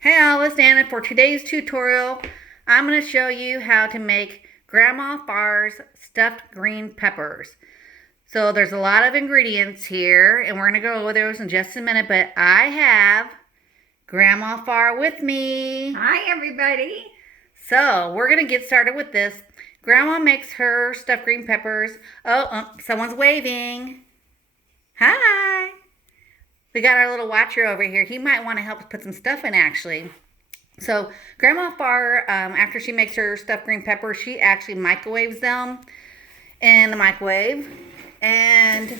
Hey all, it's Anna. For today's tutorial, I'm going to show you how to make Grandma Farr's stuffed green peppers. So there's a lot of ingredients here, and we're going to go over those in just a minute, but I have Grandma Farr with me. Hi everybody. So we're going to get started with this. Grandma makes her stuffed green peppers. Someone's waving. Hi. We got our little watcher over here. He might want to help us put some stuff in, actually. So Grandma Farr, after she makes her stuffed green peppers, she actually microwaves them in the microwave. And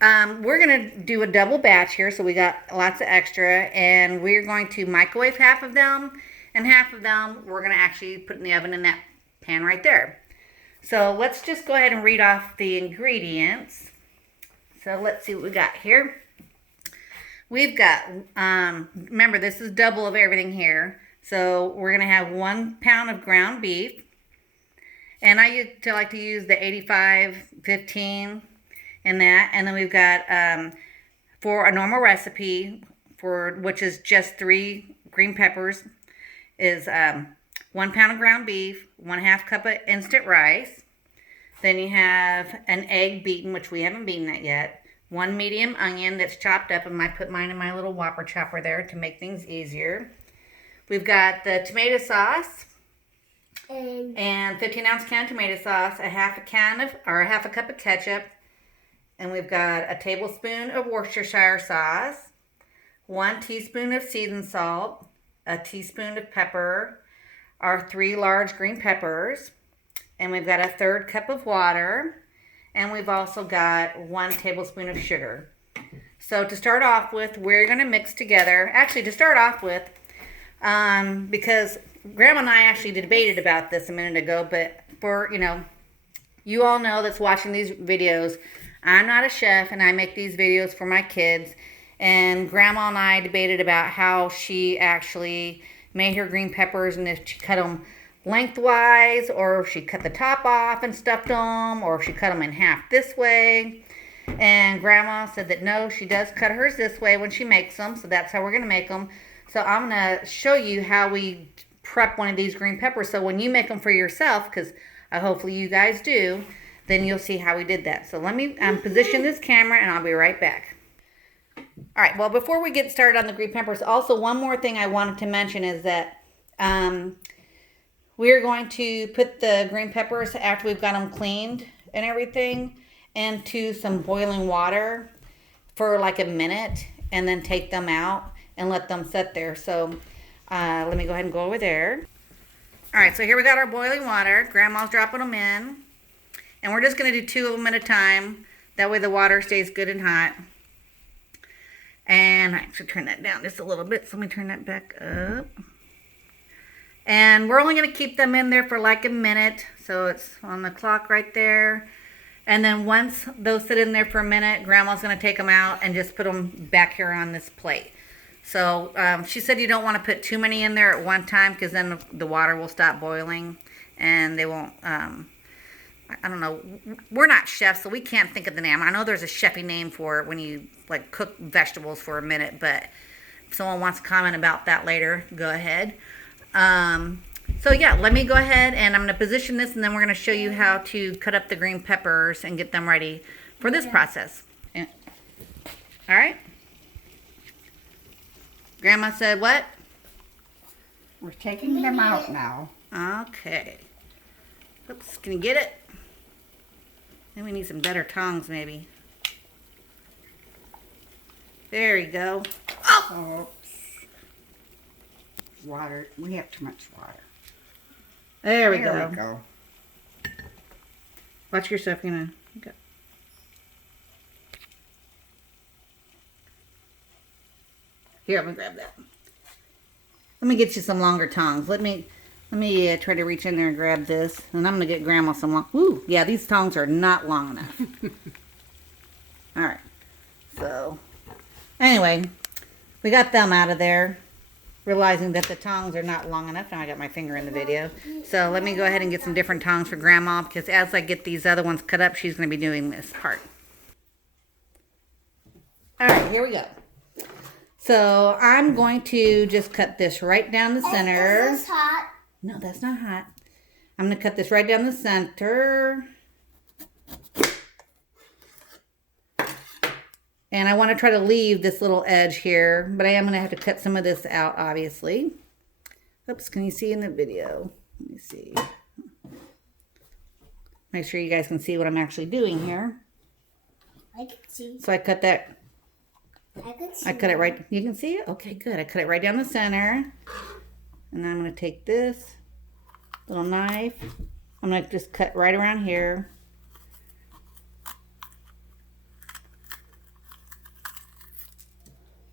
we're going to do a double batch here, so we got lots of extra. And we're going to microwave half of them, and half of them we're going to actually put in the oven in that pan right there. So let's just go ahead and read off the ingredients. So let's see what we got here. We've got, remember this is double of everything here. So we're going to have 1 pound of ground beef. And I like to use the 85-15 in that. And then we've got, for a normal recipe, which is just 3 green peppers, is 1 pound of ground beef, 1/2 cup of instant rice. Then you have an egg beaten, which we haven't beaten that yet. 1 medium onion that's chopped up, and I put mine in my little Whopper chopper there to make things easier. We've got the tomato sauce and 15-ounce can of tomato sauce, a half a cup of ketchup, and we've got a tablespoon of Worcestershire sauce, 1 teaspoon of seasoned salt, a teaspoon of pepper, our 3 large green peppers, and we've got a 1/3 cup of water. And we've also got 1 tablespoon of sugar. So to start off with, we're going to mix together. Actually, to start off with, because Grandma and I actually debated about this a minute ago, but for, you all know that's watching these videos, I'm not a chef, and I make these videos for my kids. And Grandma and I debated about how she actually made her green peppers, and if she cut them lengthwise, or if she cut the top off and stuffed them, or if she cut them in half this way. And Grandma said that no, she does cut hers this way when she makes them, so that's how we're going to make them. So I'm going to show you how we prep one of these green peppers, so when you make them for yourself, because hopefully you guys do, then you'll see how we did that. So let me position this camera, and I'll be right back. All right, well, before we get started on the green peppers, also one more thing I wanted to mention is that we're going to put the green peppers, after we've got them cleaned and everything, into some boiling water for like a minute, and then take them out and let them sit there. So let me go ahead and go over there. All right, so here we got our boiling water. Grandma's dropping them in. And we're just going to do 2 of them at a time. That way the water stays good and hot. And I actually turn that down just a little bit. So let me turn that back up. And we're only going to keep them in there for like a minute. So it's on the clock right there. And then once those sit in there for a minute, Grandma's going to take them out and just put them back here on this plate. So she said you don't want to put too many in there at one time, because then the water will stop boiling and they won't, I don't know. We're not chefs, so we can't think of the name. I know there's a chefy name for it when you like cook vegetables for a minute, but if someone wants to comment about that later, go ahead. So yeah, let me go ahead and I'm going to position this, and then we're going to show you how to cut up the green peppers and get them ready for this process. All right. Grandma said what? We're taking them out now. Okay. Oops, can you get it? Then we need some better tongs maybe. There you go. Oh! Oops. Water. We have too much water. There we go. Watch yourself, Okay. Here, I'm gonna grab that. Let me get you some longer tongs. Let me try to reach in there and grab this, and I'm gonna get Grandma some long. Ooh, yeah, these tongs are not long enough. All right. So, anyway, we got them out of there. Realizing that the tongs are not long enough. Now I got my finger in the video. So let me go ahead and get some different tongs for Grandma, because as I get these other ones cut up, she's going to be doing this part. All right, here we go. So I'm going to just cut this right down the center. Is this hot? No, that's not hot. I'm going to cut this right down the center. And I want to try to leave this little edge here, but I am going to have to cut some of this out, obviously. Oops, can you see in the video? Let me see. Make sure you guys can see what I'm actually doing here. I can see. So I cut that. I can see. I cut it right. You can see it? Okay, good. I cut it right down the center. And then I'm going to take this little knife. I'm going to just cut right around here.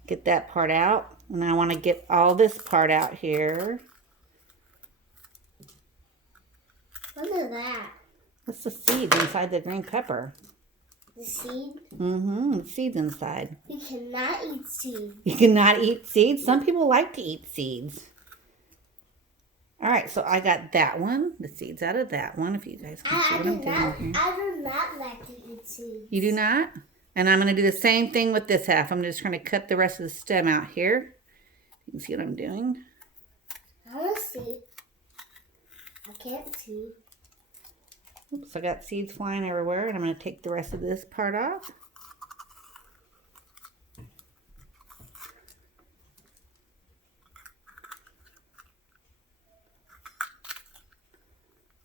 Get that part out. And then I want to get all this part out here. What is that? What's the seeds inside the green pepper? The seed? Mm-hmm. Seeds inside. You cannot eat seeds. You cannot eat seeds? Some people like to eat seeds. All right, so I got that one. The seeds out of that one, if you guys can see what I'm doing here. I do not like to eat seeds. You do not? And I'm going to do the same thing with this half. I'm just going to cut the rest of the stem out here. You can see what I'm doing. I want to see. I can't see. Oops, I got seeds flying everywhere, and I'm going to take the rest of this part off.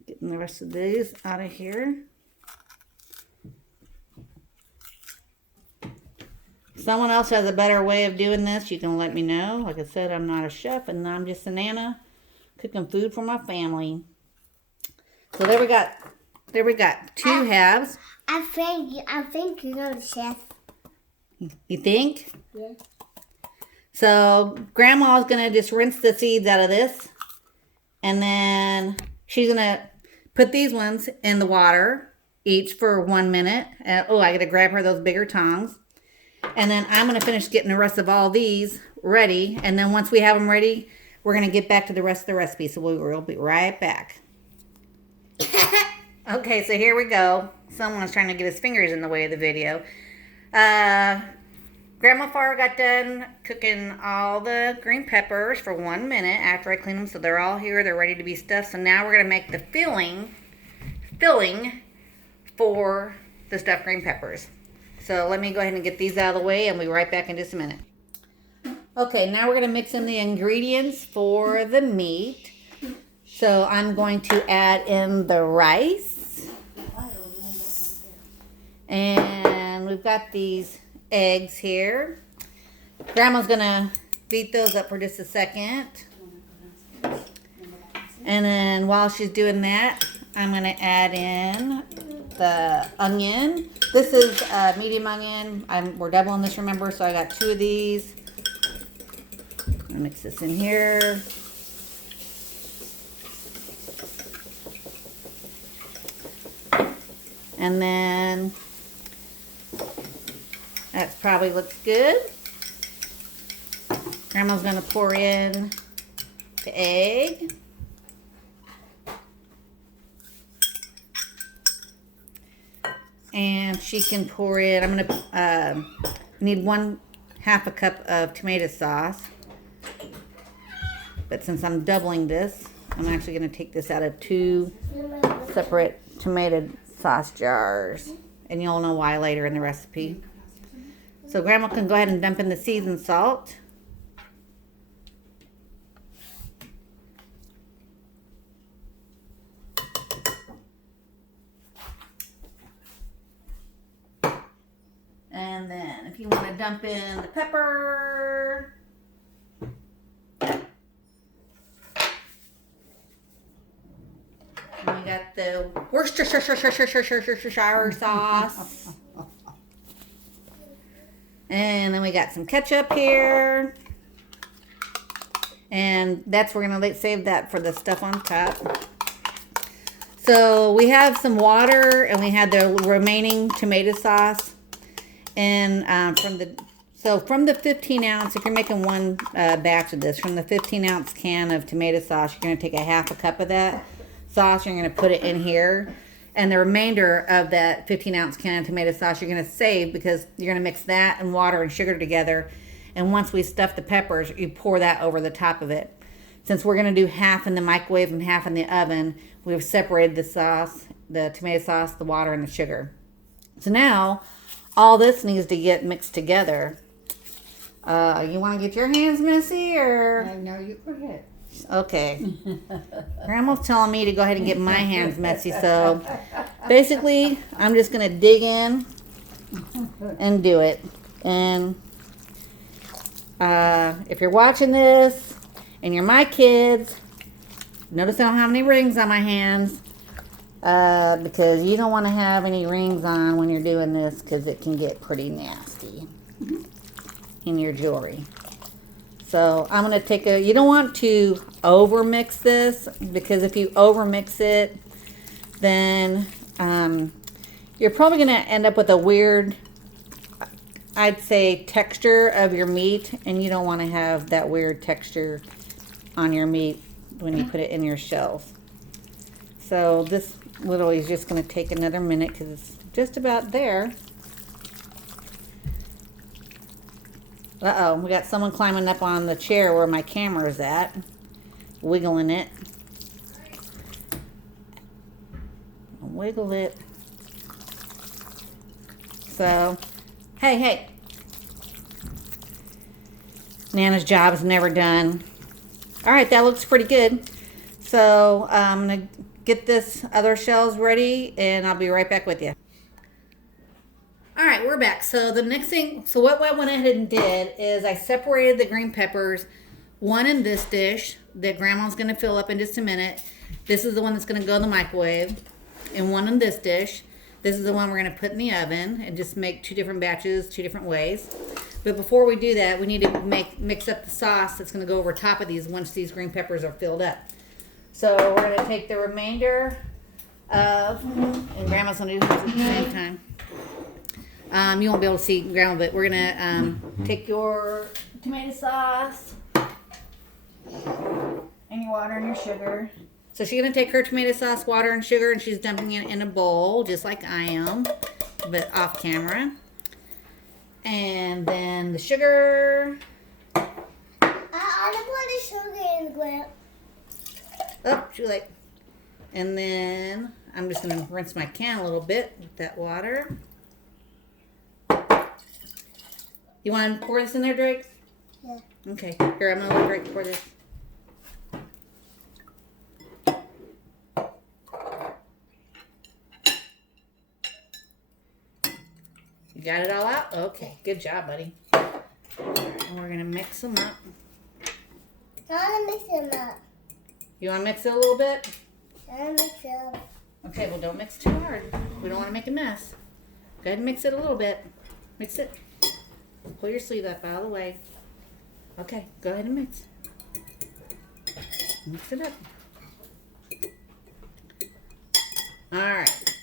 Getting the rest of these out of here. If someone else has a better way of doing this, you can let me know. Like I said, I'm not a chef, and I'm just a Nana cooking food for my family. So there we got two halves. I think you're not a chef. You think? Yeah. So Grandma's gonna just rinse the seeds out of this, and then she's gonna put these ones in the water, each for 1 minute. Oh, I gotta grab her those bigger tongs. And then I'm going to finish getting the rest of all these ready. And then once we have them ready, we're going to get back to the rest of the recipe. So we'll be right back. Okay, so here we go. Someone's trying to get his fingers in the way of the video. Grandma Farr got done cooking all the green peppers for 1 minute after I cleaned them. So they're all here. They're ready to be stuffed. So now we're going to make the filling for the stuffed green peppers. So let me go ahead and get these out of the way, and we'll be right back in just a minute. Okay, now we're going to mix in the ingredients for the meat. So I'm going to add in the rice. And we've got these eggs here. Grandma's going to beat those up for just a second. And then while she's doing that, I'm going to add in the onion. This is a medium onion. We're doubling this, remember, so I got 2 of these. I'm gonna mix this in here. And then that probably looks good. Grandma's gonna pour in the egg. And she can pour in, I'm going to need 1/2 a cup of tomato sauce. But since I'm doubling this, I'm actually going to take this out of 2 separate tomato sauce jars. And you'll know why later in the recipe. So Grandma can go ahead and dump in the seasoned salt. And then if you want to dump in the pepper. And we got the Worcestershire sauce. And then we got some ketchup here. And we're going to save that for the stuff on top. So we have some water, and we had the remaining tomato sauce. And from the 15 ounce, if you're making one batch of this, from the 15 ounce can of tomato sauce, you're going to take 1/2 cup of that sauce. You're going to put it in here. And the remainder of that 15 ounce can of tomato sauce, you're going to save, because you're going to mix that and water and sugar together. And once we stuff the peppers, you pour that over the top of it. Since we're going to do half in the microwave and half in the oven, we've separated the sauce, the tomato sauce, the water, and the sugar. So now, all this needs to get mixed together. You want to get your hands messy, or? No, you go ahead. Okay. Grandma's telling me to go ahead and get my hands messy, so basically, I'm just going to dig in and do it. And if you're watching this and you're my kids, notice I don't have any rings on my hands, because you don't want to have any rings on when you're doing this, because it can get pretty nasty in your jewelry. So I'm going to take you don't want to over mix this, because if you over mix it, then you're probably going to end up with a weird, I'd say, texture of your meat, and you don't want to have that weird texture on your meat when you put it in your shells. So this literally is just going to take another minute, because it's just about there. Uh-oh, we got someone climbing up on the chair where my camera is at, wiggling it. Wiggle it. So, hey. Nana's job is never done. All right, that looks pretty good. So I'm going to get this other shells ready, and I'll be right back with you. All right, we're back. So the next thing, what I went ahead and did is I separated the green peppers, one in this dish that Grandma's going to fill up in just a minute. This is the one that's going to go in the microwave, and one in this dish. This is the one we're going to put in the oven and just make 2 different batches, 2 different ways. But before we do that, we need to mix up the sauce that's going to go over top of these once these green peppers are filled up. So we're going to take the remainder of, and Grandma's going to do this at the same time. You won't be able to see Grandma, but we're going to take your tomato sauce and your water and your sugar. So she's going to take her tomato sauce, water, and sugar, and she's dumping it in a bowl, just like I am, but off camera. And then the sugar. I want to put the sugar in the grill. Oh, too late. And then I'm just going to rinse my can a little bit with that water. You want to pour this in there, Drake? Yeah. Okay. Here, I'm going to let Drake pour this. You got it all out? Okay. Good job, buddy. And we're going to mix them up. I want to mix them up. You want to mix it a little bit? I want to mix it up. Okay, well, don't mix too hard. We don't want to make a mess. Go ahead and mix it a little bit. Mix it. Pull your sleeve up out of the way. Okay, go ahead and mix. Mix it up. All right.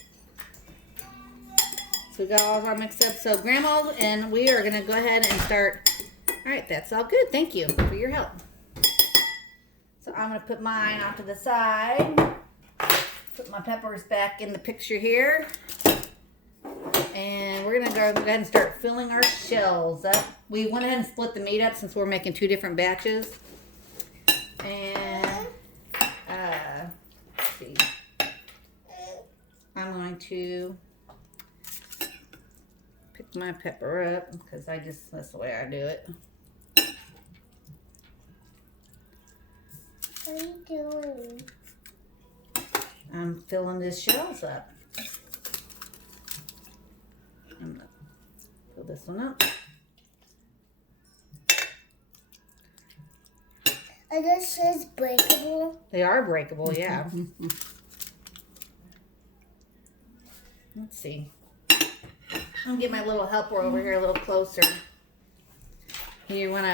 So we got all of our mixed up. So Grandma and we are going to go ahead and start. All right, that's all good. Thank you for your help. So I'm going to put mine off to the side. Put my peppers back in the picture here. And we're going to go ahead and start filling our shells up. We went ahead and split the meat up since we're making 2 different batches. And, let's see. I'm going to pick my pepper up because that's the way I do it. What are you doing? I'm filling these shells up. I'm going to fill this one up. Are those shells breakable? They are breakable, yeah. Let's see. I'm going to get my little helper over here a little closer. You want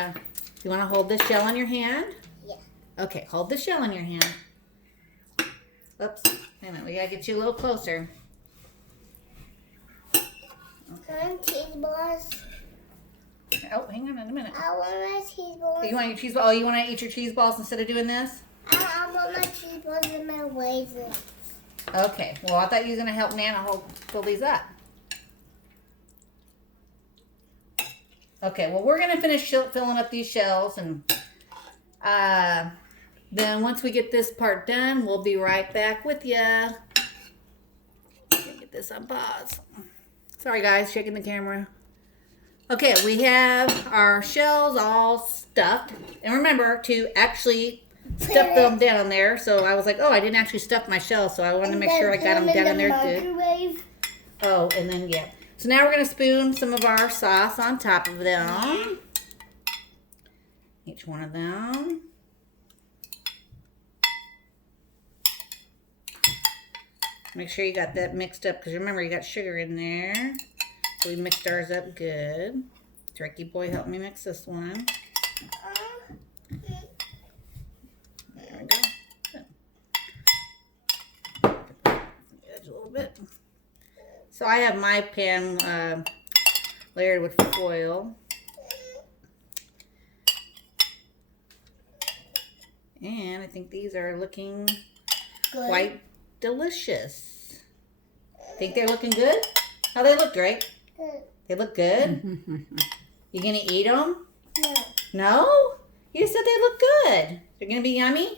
to hold this shell in your hand? Yeah. Okay, hold the shell in your hand. Oops. Wait a minute. We got to get you a little closer. Some cheese balls. Oh, hang on a minute. I want my cheese balls. You want your cheese ball? Oh, you want to eat your cheese balls instead of doing this? I want my cheese balls and my raisins. Okay. Well, I thought you were going to help Nana fill these up. Okay, well, we're going to finish filling up these shells, and then once we get this part done, we'll be right back with you. Get this on pause. Sorry, guys, shaking the camera. Okay, we have our shells all stuffed. And remember to actually stuff them down there. So I was like, oh, I didn't actually stuff my shells, so I wanted to make sure I got them down in there good. Oh, and then, yeah. So now we're going to spoon some of our sauce on top of them. Each one of them. Make sure you got that mixed up, because remember, you got sugar in there. So we mixed ours up good. Tricky boy, help me mix this one. There we go. Edge a little bit. So I have my pan layered with foil. And I think these are looking quite delicious. Think they're looking good? How they look, Drake? Good. They look good? You gonna eat them? No. No? You said they look good. They're gonna be yummy?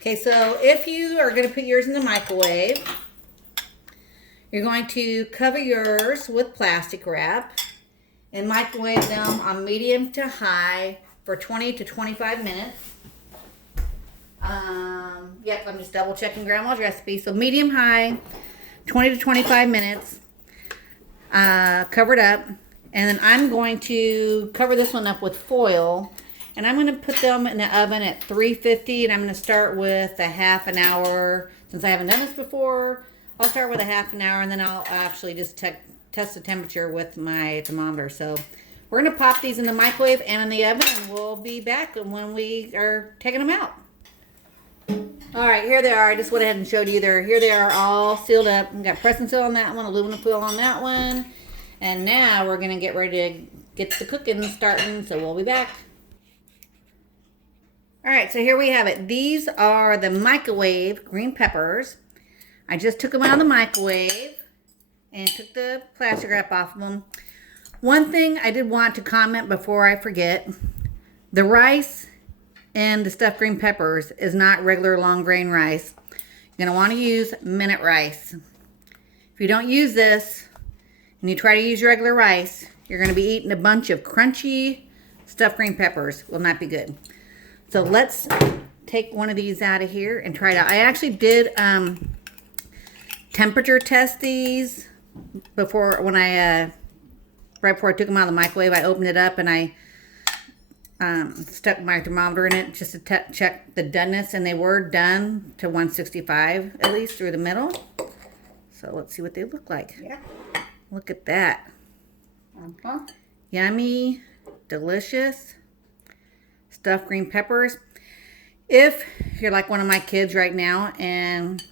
Okay, so if you are gonna put yours in the microwave, you're going to cover yours with plastic wrap and microwave them on medium to high for 20 to 25 minutes. Yep, I'm just double checking Grandma's recipe. So medium high, 20 to 25 minutes, covered up. And then I'm going to cover this one up with foil. And I'm going to put them in the oven at 350. And I'm going to start with a half an hour. Since I haven't done this before, I'll start with a half an hour. And then I'll actually just test the temperature with my thermometer. So we're going to pop these in the microwave and in the oven. And we'll be back when we are taking them out. All right, here they are. I just went ahead and showed you there. Here they are, all sealed up. We got press and seal on that one, aluminum foil on that one. And now we're going to get ready to get the cooking starting, so we'll be back. All right, so here we have it. These are the microwave green peppers. I just took them out of the microwave and took the plastic wrap off of them. One thing I did want to comment before I forget, the rice and the stuffed green peppers is not regular long grain rice. You're going to want to use minute rice. If you don't use this and you try to use regular rice, you're going to be eating a bunch of crunchy stuffed green peppers. Will not be good. So let's take one of these out of here and try it out. I actually did temperature test these before, right before I took them out of the microwave. I opened it up and I stuck my thermometer in it just to check the doneness, and they were done to 165 at least through the middle. So let's see what they look like. Yeah. Look at that. Yummy, delicious stuffed green peppers. If you're like one of my kids right now and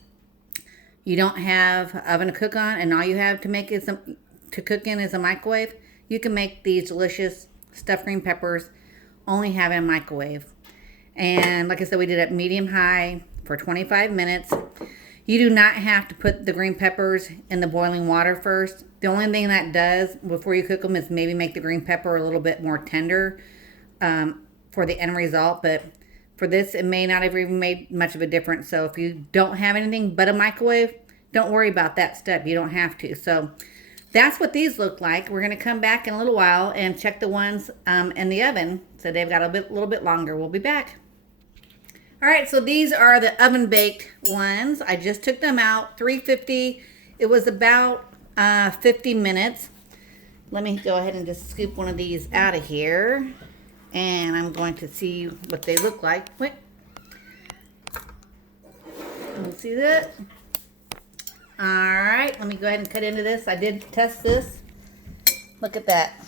you don't have an oven to cook on and all you have to make is to cook in is a microwave, you can make these delicious stuffed green peppers only have in a microwave. And like I said, we did it medium high for 25 minutes. You do not have to put the green peppers in the boiling water first. The only thing that does before you cook them is maybe make the green pepper a little bit more tender for the end result. But for this, it may not have even made much of a difference. So if you don't have anything but a microwave, don't worry about that step. You don't have to. So that's what these look like. We're going to come back in a little while and check the ones in the oven. So they've got a little bit longer. We'll be back. All right, so these are the oven baked ones. I just took them out, 350. It was about 50 minutes. Let me go ahead and just scoop one of these out of here. And I'm going to see what they look like. Wait. Let me see that. All right, let me go ahead and cut into this. I did test this. Look at that.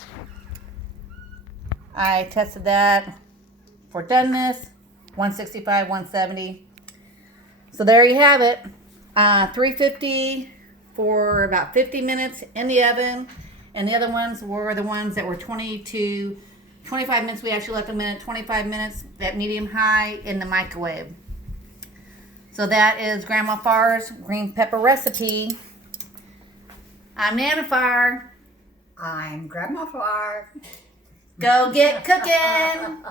I tested that for doneness, 165, 170. So there you have it. 350 for about 50 minutes in the oven. And the other ones were the ones that were 20 to 25 minutes. We actually let them in at 25 minutes at medium high in the microwave. So that is Grandma Farr's green pepper recipe. I'm Nana Far. I'm Grandma Far. Go get cooking.